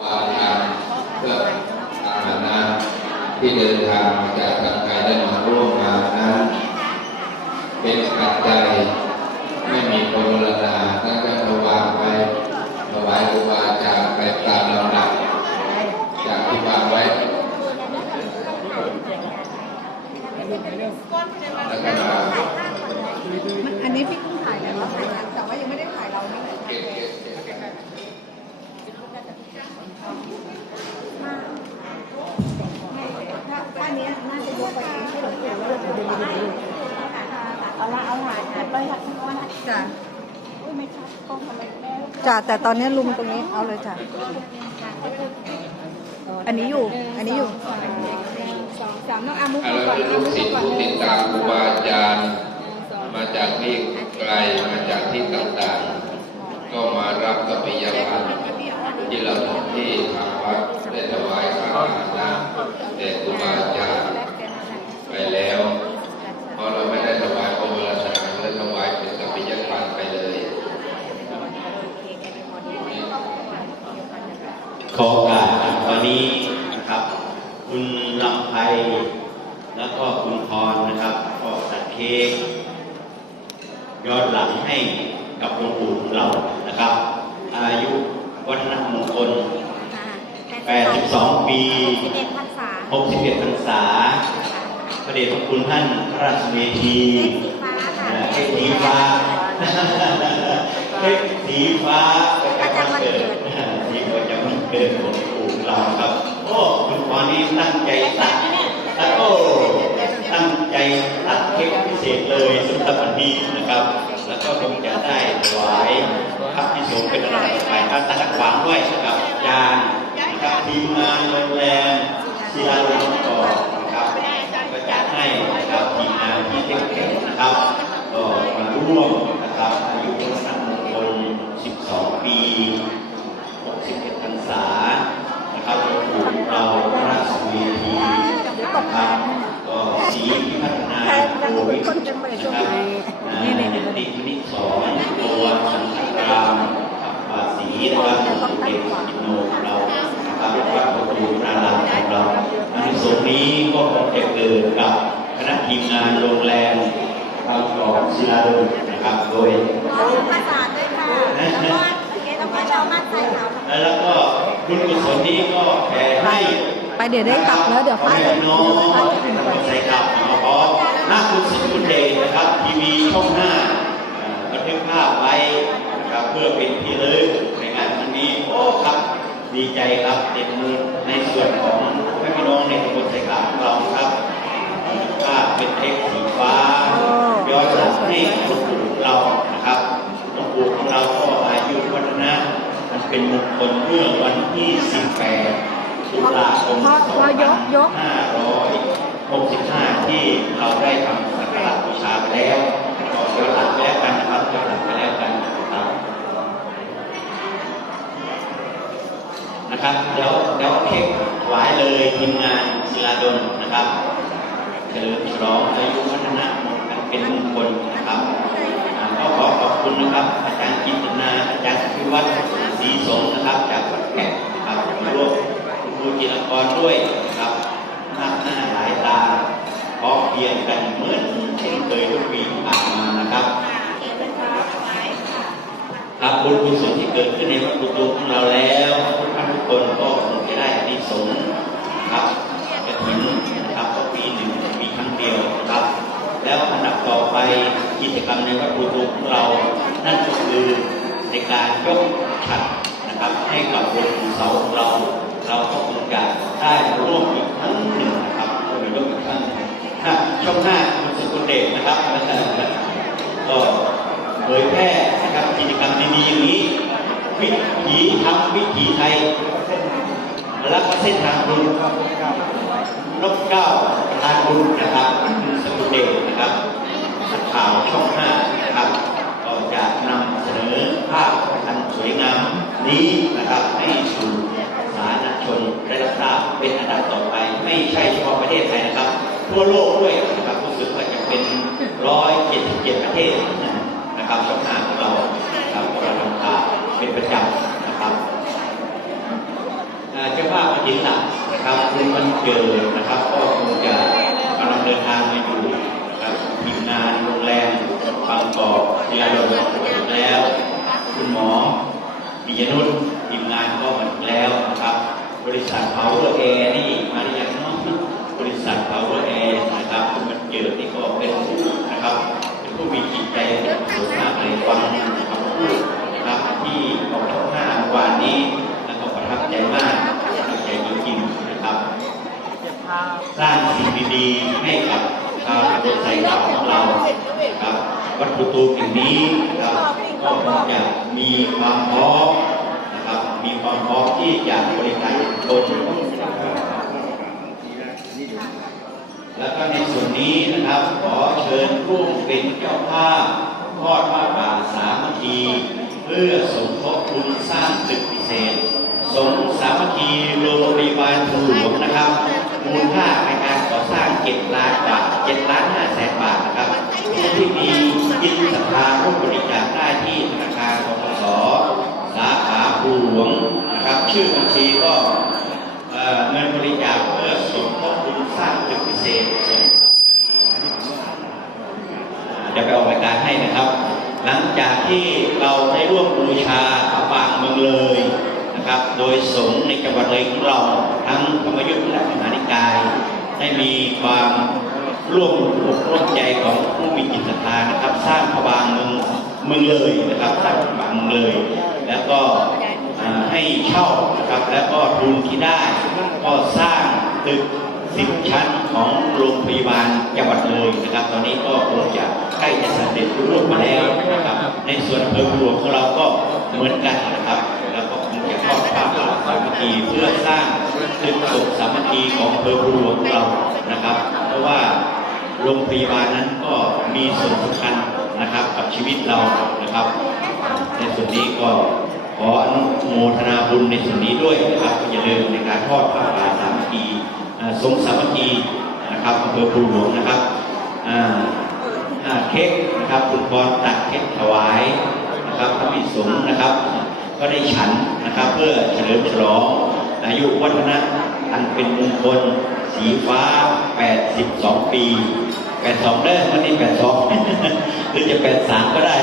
วาทาเพื่ออาหารนะที่เดินทางมาจากทางไกลได้มาร่วมงานนั้น เป็นปัจจัยไม่มีคนละ ทำไมแม่จ้ะแต่ตอนนี้ลุมตรงนี้เอาเลยจ้ะอันนี้อยู่ อันนี้อยู่สองสามน้องอามุกอะไรก่อนเป็นลูกศิษย์ผู้ติดตามครูบาอาจารย์มาจากที่ไกลมาจากที่ต่างๆ ก็มารับกัปปิยพันธ์ที่เราที่ทางวัดได้ถวายข้าวอาหารน้ำแด่ครูบาอาจารย์ไปแล้ว เพราะเราไม่ได้ถวายพระวรสารเลยถวายเป็นกัปปิยพันธ์ไปเลย ขอโอกาสวั นนี้นะครับ คุณลำไพแล้วก็คุณพรนะครับก็ตัดเค้กย้อนหลังให้กับหลวงปู่ของเรานะครับ อายุวัฒนมงคล 82 ปีสิบเอ็ดพรรษา61พรรษาพระเดชพระคุณท่านพระราชเมธีเอ็กสีฟ้าค่ะเอ่อเอ็กสีฟ้าเอ็กสีฟ้าประจำวันเกิดที่ประจำวันเกิดของปู่เราครับ โอ้คุณพรนี้ตั้งใจตัดแล้วก็ตั้งใจตัดเค้กพิเศษเลยสำหรับวันนี้นะครับ แล้วก็คงจะ ได้ถวายพระพิโสเป็นอะไรไปก็ตัดขวางด้วยนะครับยานนะครับทีมงานโรงแรมศิลาลงกรนะครับก็จะให้นะครับทีมงานที่เก่งๆนะครับก็มาร่วมนะครับอายุวัฒนมงคล12 ปี 61พรรษานะครับหลวงปู่เราพระราชเวทีนะครับก็สีพิพัฒนาโควิดนะครับนี่นี่นี่ตินิสอนตัวสังฆรามกับภาษีนะครับหลวงปู่เด็กอินโนของเรานะครับวัดพระครูนารามของเราอันส่วนนี้ ก็คงจะเกิดกับคณะทีมงานโรงแรมบางกอกศิลาดลนะครับ โดยน้องภาษาด้วยค่ะแล้วก็เอ๊ะแล้วก็ชาวบ้านใส่ขาวแล้วก็คุณกุศลนี้ก็แผ่ให้ไปเดี๋ยวได้กลับแล้วเดี๋ยวพ่อป้าแม่จะน้องใส่กลับมาพร้อมหน้าคุณสุดคุณเดชนะครับ ทีวีช่องห้าเอ่อบันทึกภาพไว้นะครับเพื่อเป็นที่ระลึกในงานครั้งนี้โอ้ครับ ดีใจครับเด็ดมือในส่วนของแม่พี่น้องในตำบลใส่กลับของเราครับภาพ เป็นเทคสีฟ้าย้อนหลังให้หลวงปู่ของเรานะครับหลวงปู่ของเราก็อายุวัฒนะมันเป็นมงคลเมื่อวันที่ 18ตุลาคมพอพอยกยก2565 ที่เราได้ทำสักการะบูชาไปแล้วก็ย้อนหลังไปแล้วกันนะครับย้อนหลังไปแล้วกันนะครับนะครับเดี๋ยวเดี๋ยวเค้กถวายเลยทีมงานศิลาดลนะครับ เฉลิมฉลองอายุวัฒนะอันเป็นมงคลนะครับก็ขอขอบคุณนะครับ อาจารย์จินตนาอาจารย์พิวัตรศรีสงนะครับ จากวัดแขกครับมาร่วมคุณครูจิรกรด้วยนะครับหน้าหน้าหลายตาพร้อมเพียงกันเหมือนเช่นเคยทุกปีผ่านมานะครับครับบุญกุศลที่เกิดขึ้นในวัดกุตุของเราแล้วทุกท่านทุกคนก็คงจะได้อานิสงส์นะครับ กิจกรรมในวัดกุตุของเรา นั่นก็คือในการยกฉัดนะครับให้กับวงเสาของเรา เราก็คงจะได้ร่วมอีกครั้งหนึ่งนะครับร่วมกอีกครั้งหนึ่งช่องหน้าคุณสกุลเดชนะครับก็เผยแพร่นะครับกิจกรรมดีๆอย่างนี้วิถีทำวิถีไทยและเส้นทางบุญนกเก้าทางบุญนะครับคุณสกุลเดชนะครับ ข่าวช่องห้านะครับก็จะนำเสนอภาพอันสวยงามนี้นะครับให้สู่สาธารณชนได้รับทราบเป็นอันดับต่อไป ไม่ใช่เฉพาะประเทศไทยนะครับ ทั่วโลกด้วยนะครับรู้สึกว่าจะเป็นร้อยเจ็ดสิบเจ็ดประเทศนะครับช่องทาของเราครับเราทำข่าวเป็นประจำนะครับศิลป์นะครับคุณมันเกิดนะครับ ก็คงจะกำลังเดินทางมาอยู่นะครับทีมงานโรงแรม กอกที่เราลงถึงแล้ว คุณหมอปิยนุชทีมงานก็มาแล้วนะครับ บริษัท Power Air นี่มาหรือยังเนาะบริษัท Power Air นะครับคุณมันเกิดนี่ก็เป็นนะครับเป็นผู้มีจิตใจสูงมากเลยฟังคำพูดนะครับที่ออกทั้งห้าวันนี้แล้วก็ประทับใจมากประทับใจจริงๆนะครับ สร้างสิ่งดีๆให้กับชาวตำบลไทยเราของเราครับ วัดประตูแห่งนี้นะครับก็จะมีความพร้อมนะครับ มีความพร้อมที่จะบริการตนแล้วก็ในส่วนนี้นะครับ ขอเชิญร่วมเป็นเจ้าภาพทอดผ้าป่าสามัคคี เพื่อสมทบทุนสร้างตึกพิเศษ สงสามัคคีโรงพ ชื่อบัญชีก็เงินบริจาคเพื่อสมทบทุนสร้างตึกพิเศษจะไปออกรายการให้นะครับ หลังจากที่เราได้ร่วมบูชาพระบางเมืองเลยนะครับ โดยสงฆ์ในจังหวัดเลยของเราทั้งธรรมยุทธ์และมหานิกาย ได้มีความร่วมอกร่วมใจของผู้มีจิตศรัทธานะครับ สร้างพระบางเมืองเมืองเลยนะครับสร้างพระบางเมืองเลย แล้วก็ ให้เช่านะครับแล้วก็ทุนที่ได้ก็สร้างตึกสิบชั้นของโรงพยาบาลจังหวัดเลยนะครับ ตอนนี้ก็คงจะใกล้จะสำเร็จรุ่งมาแล้วนะครับ ในส่วนอำเภอหลวงของเราก็เหมือนกันนะครับแล้วก็คงจะทอดผ้าป่าสามัคคีเพื่อสร้างตึกสุสามัคคีของอำเภอหลวงของเรานะครับ เพราะว่าโรงพยาบาลนั้นก็มีส่วนสำคัญนะครับกับชีวิตเรานะครับ ในส่วนนี้ก็ ออนุโมทนาบุญในส่วนนี้ด้วยนะครับอย่าลืมในการทอดผ้าป่าสามัคคีอ่าทรงสามัคคีนะครับอำเภอภูหลวงนะครับอ่าเค้กนะครับคุณพรตัดเค้กถวายนะครับพระภิกษุสงนะครับ ก็ได้ฉันนะครับเพื่อเฉลิมฉลองอายุวัฒนะอันเป็นมงคลสีฟ้า 82 ปี 82เด้อวันนี้82หรือจะ 83 ก็ได้